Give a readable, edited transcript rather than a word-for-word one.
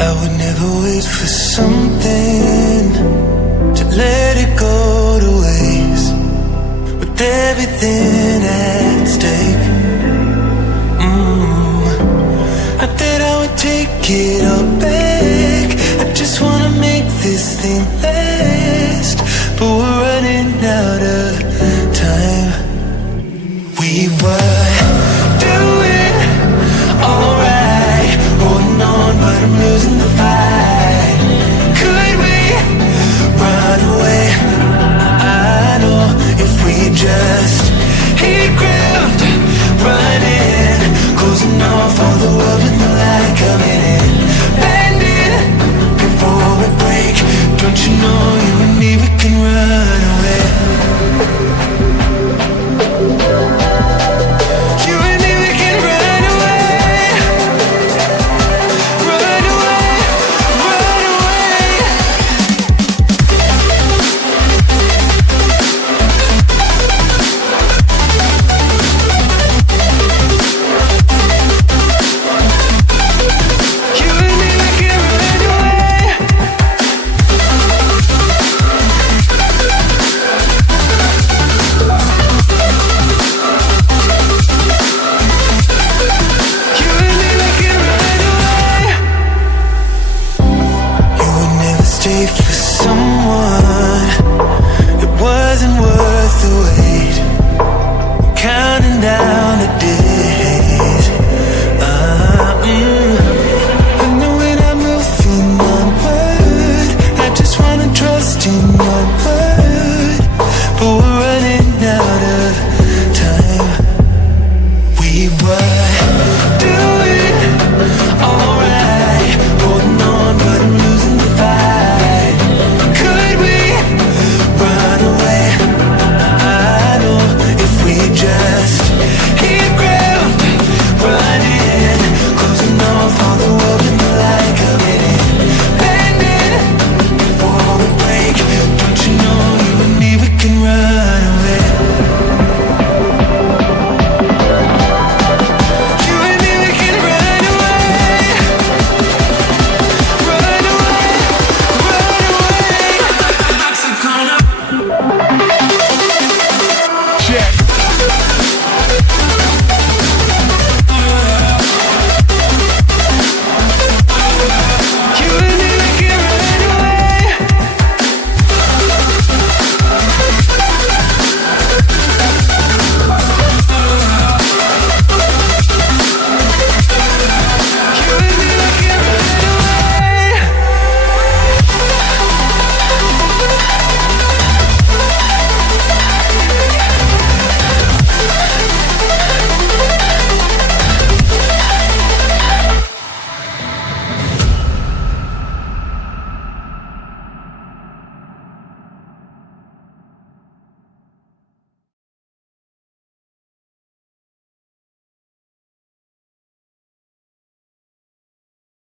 I would never wait for something to let it go to waste, with everything at stake. I thought I would take it all back. I just wanna make this thing last, but we're running out of